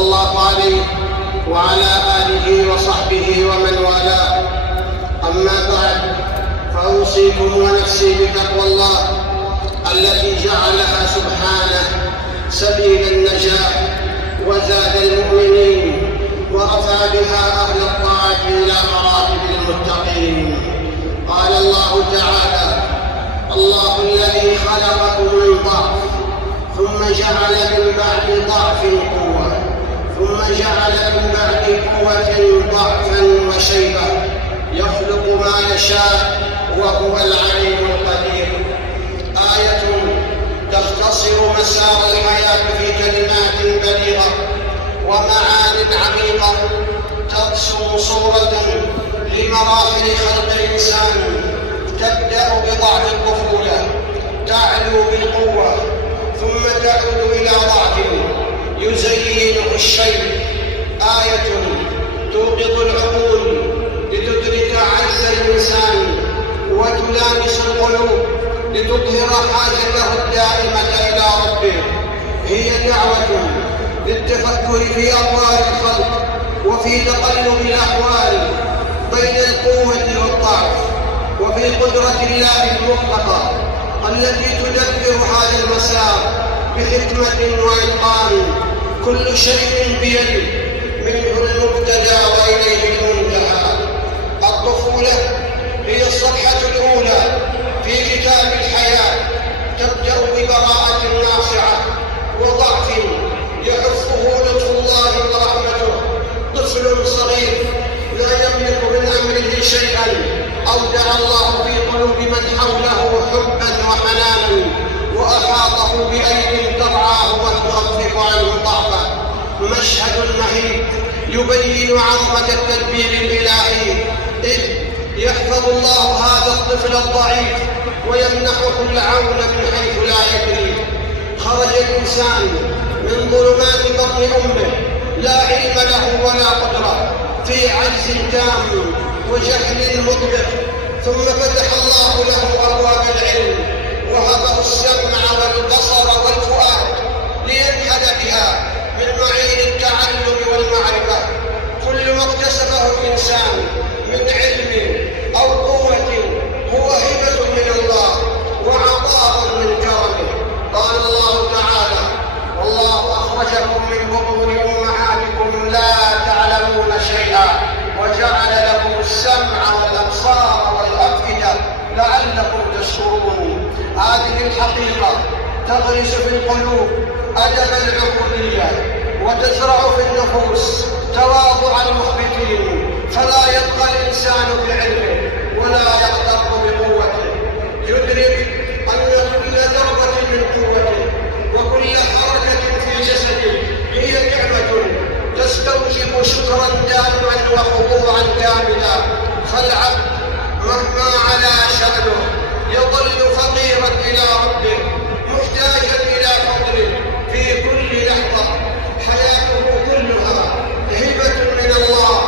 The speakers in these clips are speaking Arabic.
الله عليه وعلى آله وصحبه ومن والاه. أما بعد، فأوصيكم ونفسي بتقوى الله التي جعلها سبحانه سبيل النجاة وزاد المؤمنين ورفع بها أهل الطاعة إلى مراتب المتقين. قال الله تعالى: الله الذي خلقكم من ضعف ثم جعل من بعد ضعف قوة ثم جعل من بعد قوة ضعفا وشيبة يخلق ما يشاء وهو العليم القدير. آية تختصر مسار الحياة في كلمات بليغة ومعان عميقة ترسم صورة لمراحل خلق الإنسان، تبدأ بضعف الطفولة، تعلو بالقوة، ثم تعود إلى ضعف يزينه الشيء. آية توقظ العقول لتدرك عجز الإنسان وتلامس القلوب لتظهر حاجته الدائمة إلى ربه. هي دعوة للتفكر في أقوال الخلق وفي تقلب الأحوال بين القوة والضعف، وفي قدرة الله المطلقة التي تدبر هذا المسار بحكمة وإتقان. كل شيء بيده، منه المبتدأ وإليه المنتهى. الطفولة هي الصفحة الأولى في كتاب الحياة، تبدأ ببراءة ناصعة وضعف يحفه لطف الله ورحمته. طفل صغير لا يملك من أمره شيئا، أودع الله في قلوب من حوله حبا وحنانا، وأحاطه بأيد ترعاه وتخفف عنه ضعفه. مشهد مهيب يبين عظمة التدبير الإلهي، إذ يحفظ الله هذا الطفل الضعيف ويمنحه العون من حيث لا يدري. خرج الإنسان من ظلمات بطن أمه لا علم له ولا قدرة، في عجز تام وجهل مطبق، ثم فتح الله له أبواب العلم وهبه السمع والبصر والفؤاد لينهل بها من معين التعلم والمعرفة. كل ما اكتسبه الإنسان من علم أو قوة هو هبة من الله وعطاء من كرمه. قال الله تعالى: والله أخرجكم من بطون أمهاتكم لا تعلمون شيئا وجعل لكم السمع والأبصار والأفئدة لعلكم تشكرون. هذه الحقيقة تغرس في القلوب أدب العبودية وتزرع في النفوس تواضع المخبتين، فلا يبقى الإنسان بعلمه ولا يغتر بقوته. يدرك أن كل ضربة من قوته وكل حركة في جسده هي نعمة تستوجب شكرا دائما وخضوعا كاملا. فالعبد مهما علا شأنه يظل فقيرا إلى ربه، محتاجا إلى فضله في كل لحظة. حياته كلها هبة من الله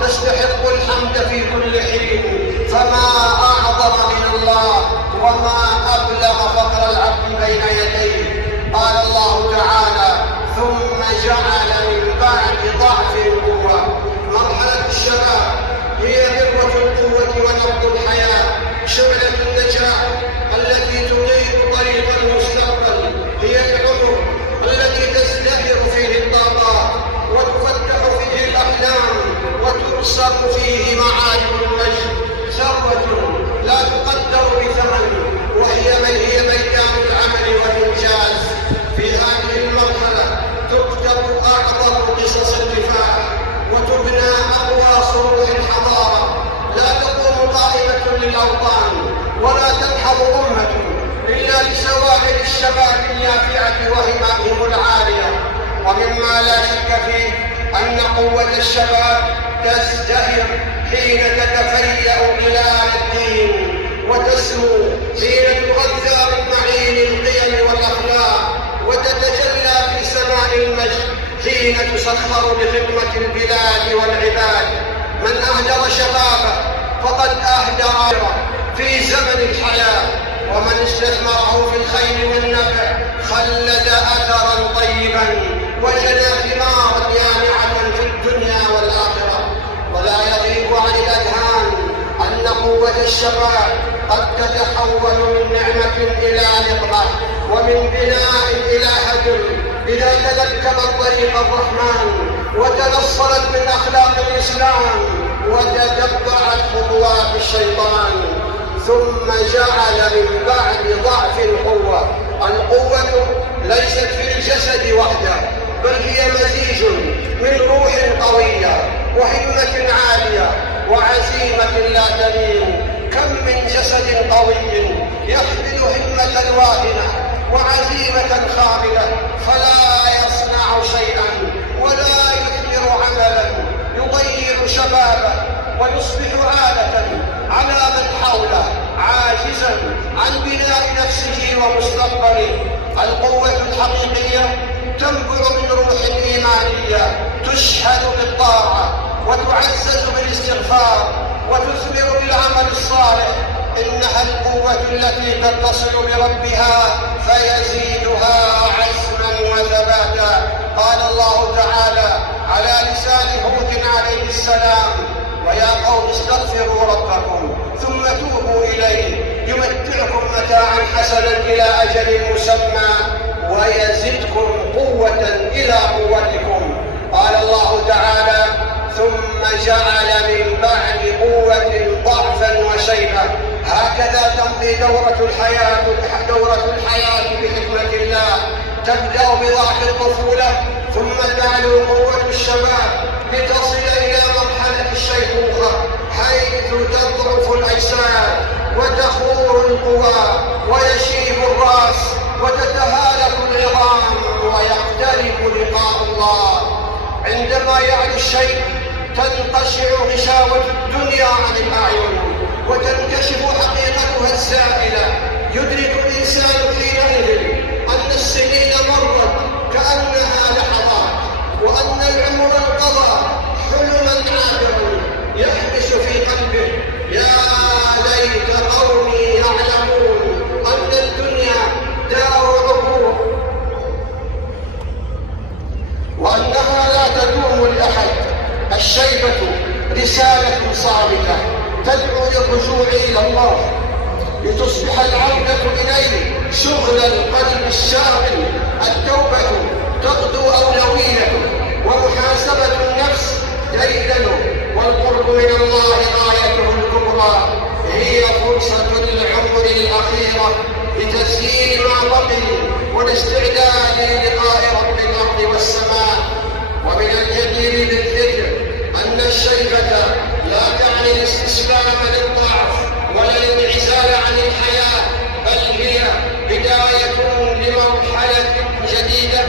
تستحق الحمد في كل حين. فما أعظم من الله وما أبلغ فقر العبد بين يديه. قال الله تعالى: ثم جعل من بعد ضعف قوة. مرحلة الشباب هي ذروة القوة ونبض الحياة، شعلة النجاح التي تضيء طريق المستقبل. هي العمر التي تزدهر فيه الطاقات وتفتح فيه الأحلام وترسم فيه معالم المجد. ثروة لا تقدر بثمن، وهي ميدان العمل والإنجاز. في هذه المرحلة تكتب أعظم قصص الكفاح وتبنى أقوى صروح الحضارة. لا تقوم قائمة للأوطان ولا تنهض أمة إلا لسواعد الشباب اليافعة وهمامهم العالية. ومما لا شك فيه أن قوة الشباب تزدهر حين تتفيأ بلاد الدين، وتسمو حين تغذى من معين القيم والأخلاق، وتتجلى في سماء المجد حين تسخر بخدمة البلاد والعباد. من أهدر شبابه فقد أهدر في زمن الحياة. ومن استثمره في الخير والنفع خلد أثرا طيبا وجنى ثمارا جامعة في الدنيا والآخرة. ولا يغيب عن الأذهان أن قوة الشباب قد تتحول من نعمة إلى نقمة ومن بناء إلى هدم إذا تذكرت طريق الرحمن وتنصلت من أخلاق الإسلام وتتبعت خطوات الشيطان. ثم جعل من بعد ضعف القوة. القوة ليست في الجسد وحده، بل هي مزيج من روح قوية وهمة عالية وعزيمة لا تلين. كم من جسد قوي يحمل همة واهنة وعزيمة خاملة فلا يصنع شيئا ولا يثمر عملا، يضيع شبابه ويصبح عادة على من حوله، عاجزا عن بناء نفسه ومستقبله. القوة الحقيقية تنبع من روح إيمانية تشهد بالطاعة وتعزز بالاستغفار وتثمر بالعمل الصالح. إنها القوة التي تتصل بربها فيزيدها عزما وثباتا. قال الله تعالى على لسان هود عليه السلام: ويا قوم استغفروا ربكم ثم توبوا إليه يمتعكم متاعا حسنا إلى أجل مسمى ويزدكم قوة إلى قوتكم. قال الله تعالى: ثم جعل من بعد قوة ضعفا وشيبة. هكذا تمضي دورة الحياة بحكمة الله، تبدأ بضعف الطفولة ثم تعلو قوة الشباب لتصل إلى مرحلة الشيخوخة حيث تضعف الأجساد وتخور القوى ويشيب الرأس وتتهالك العظام ويقترب لقاء الله. عندما يعلو الشيء تنقشع غشاوة الدنيا عن الأعين وتنكشف حقيقتها الزائلة. يدرك الإنسان حينئذ أن السنين مرت كأنها لحظات وأن العمر انقضى حلما عابرا. يحبس في قلبه: يا ليت قومي يعلمون أن الدنيا دار عبور وأنها لا تدوم لأحد. الشيبة رسالة صامتة تدعو للرجوع إلى الله لتصبح العودة إليه شغل القلب الشاغل. التوبة تغدو أولوية ومحاسبة النفس ديدنه، والقرب من الله غايته الكبرى. هي فرصة العمر الأخيرة لتسيير ما بقي والاستعداد للقاء رب الأرض والسماء. ومن الجدير بالذكر أن الشيبة لا تعني الاستسلام للضعف ولا الانعزال عن الحياة، بل هي بداية لمرحلة جديدة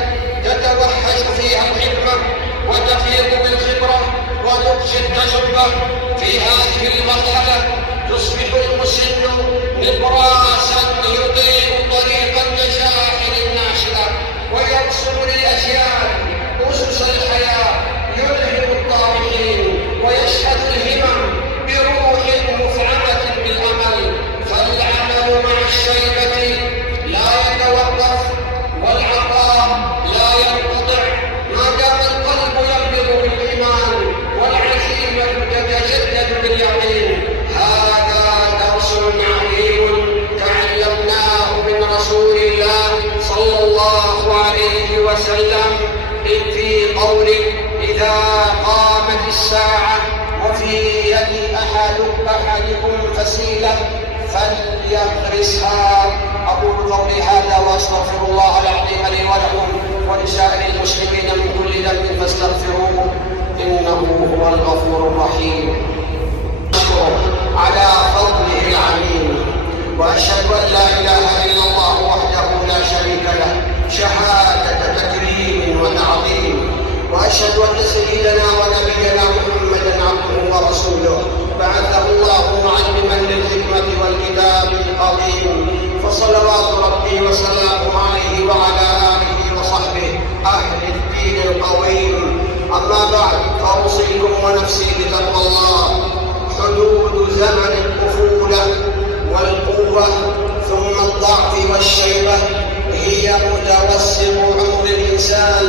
تتوحش فيها الحكمة وتفيض بالخبرة ونضج التجربة. في هذه المرحلة يصبح المسن نبراسا يضيء طريق النجاح للناشئة ويرسم للأجيال أسس الحياة، يلهم الطامحين ويشهد الهمم بروح مفعمة بالأمل. فالعمل مع الشيبة لا يتوقف والعطاء لا ينقطع ما دام القلب ينبض بالإيمان والعزيمة تتجدد باليقين. هذا درس عظيم تعلمناه من رسول الله صلى الله عليه وسلم في قوله: إذا قامت الساعة وفي يد أحدكم فسيلة فليغرسها. أقول قولي هذا وأستغفر الله العظيم لي ولكم ولسائر المسلمين من كل ذنب فاستغفروه إنه هو الغفور الرحيم. على فضله العميم، وأشهد أن لا إله إلا الله وحده لا شريك له شهادة تكريم وتعظيم. وأشهد أن سيدنا ونبينا محمدا عبده ورسوله بعثه الله معلما للحكمة والكتاب القويم. فصلوات ربي وسلامه عليه وعلى آله وصحبه أهل الدين القويم. أما بعد، فأوصيكم ونفسي بتقوى الله. حدود زمن الطفولة والقوة ثم هي متوسط عمر الإنسان،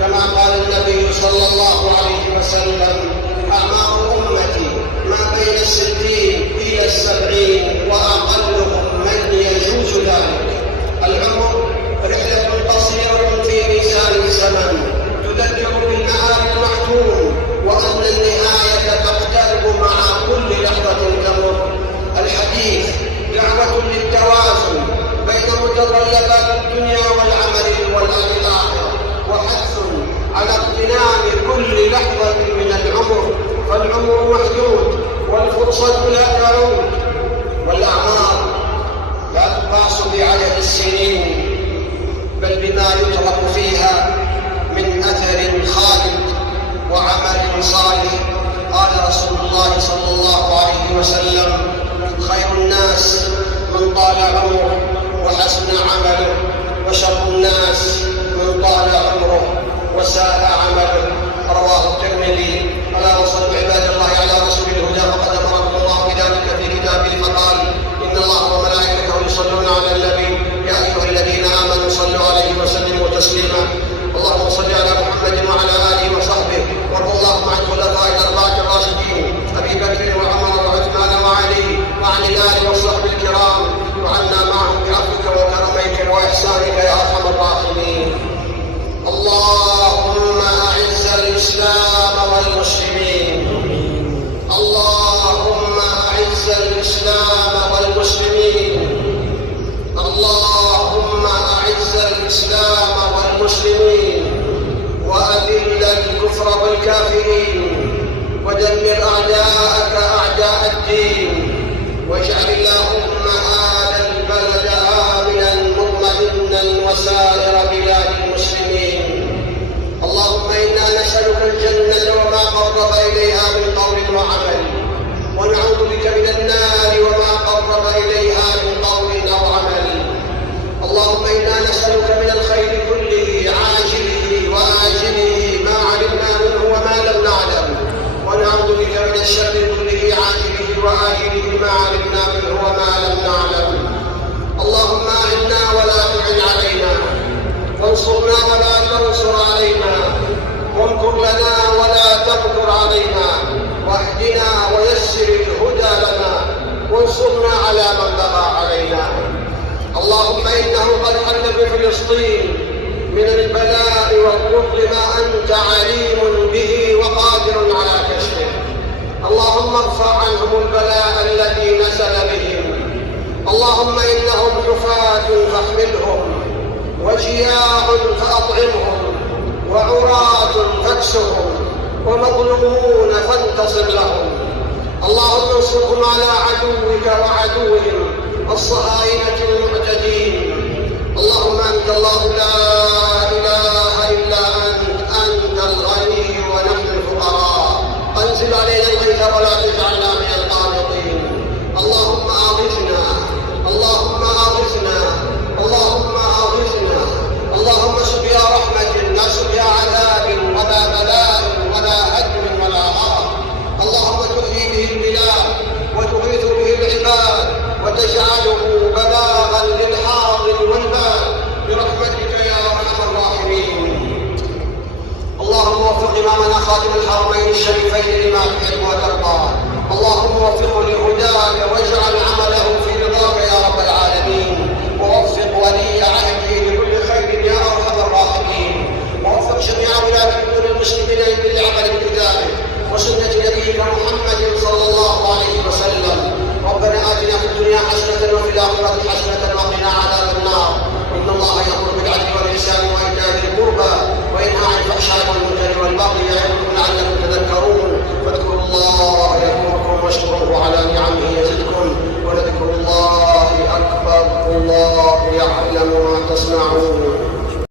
كما قال النبي صلى الله عليه وسلم: أعمار أمتي ما بين 60 إلى 70 وأقلهم من يجوز ذلك. العمر رحلة قصيرة في ميزان الزمن تذكر بالمآل المحتوم، وأن النهاية تقترب مع كل لحظة تمر. الحديث دعوة للتوازن بين متطلبات الدنيا والعمل والآخرة، وحث على اغتنام كل لحظة من العمر، فالعمر محدود والفرصة لا تعود، والأعمار لا تقاس بعدد السنين بل بما يترك فيها من أثر خالد وعمل صالح. قال رسول الله صلى الله عليه وسلم: خير الناس من طال عمره وحسن عمله، وشر الناس من طال عمره وساء عمله. رواه الترمذي. ألا وصلوا عباد الله على رسول الهدى، فقد أمركم الله بذلك في كتابه فقال: إن الله وملائكته يصلون على النبي يا أيها الذين آمنوا صلوا عليه وسلموا تسليما. اللهم صل على محمد وعلى آله وصحبه، وارض اللهم عن الخلفاء الأربعة الراشدين أبي بكر وعمر وعثمان وعلي وعن الآل والصحب الكرام، وعنا معهم بعفوك وكرمك وإحسانك يا أرحم الراحمين. اللهم أعز الإسلام والمسلمين، اللهم أعز الإسلام والمسلمين، اللهم أعز الإسلام والمسلمين، وأذل الكفر والكافرين، ودمر أعداءك أعداء الدين، واجعل اللهم هذا البلد آمنا مطمئنا وسائر بلاد المسلمين. اللهم إنا نسألك الجنة وما قرب إليها من قول وعمل، ونعوذ بك من النار وما قرب إليها من قول أو عمل. اللهم إنا نسألك من الخير كله عاجله وآجله ما علمنا منه وما لم نعلم، ونعوذ بك من الشر كله عاجله وآجله ما علمنا منه وما لم نعلم. اللهم أعنا ولا تعن علينا، وانصرنا ولا تنصر علينا، وامكر لنا ولا تمكر علينا، واهدنا ويسر الهدى لنا، وانصرنا على من بغى علينا. اللهم إنه قد حل بفلسطين من البلاء والضر ما أنت عليم به وقادر على كشفه. اللهم ارفع عنهم البلاء الذي نزل بهم. اللهم إنهم حفاة فاحملهم، وجياع فأطعمهم، وعراة فاكسهم، ومظلومون فانتصر لهم. اللهم انصرهم على عدوك وعدوهم الصهاينة المعتدين. اللهم أنت الله لا إله إلا أنت الغني ونحن الفقراء. أنزل علينا الغيث ولا تجعلنا من القانطين. اللهم أغثنا، اللهم أغثنا، اللهم أغثنا. اللهم سقيا رحمة لا سقيا عذاب ولا بلاء ولا هدم ولا غرق. اللهم تحيي به البلاد وتغيث به العباد، وتجعله بلاغا للحاضر والباد برحمتك يا أرحم الراحمين. اللهم وفق إمامنا خادم الحرمين الشريفين لما تحب وترضى. اللهم وفقه لهداك، واجعل عمله في رضاك يا رب العالمين. ووفق ولي عهده لكل خير يا أرحم الراحمين. ووفق جميع ولاة أمور المسلمين للعمل بكتابك وسنة نبيك محمد صلى الله عليه وسلم. ربنا آتنا في الدنيا حسنة وفي الآخرة حسنة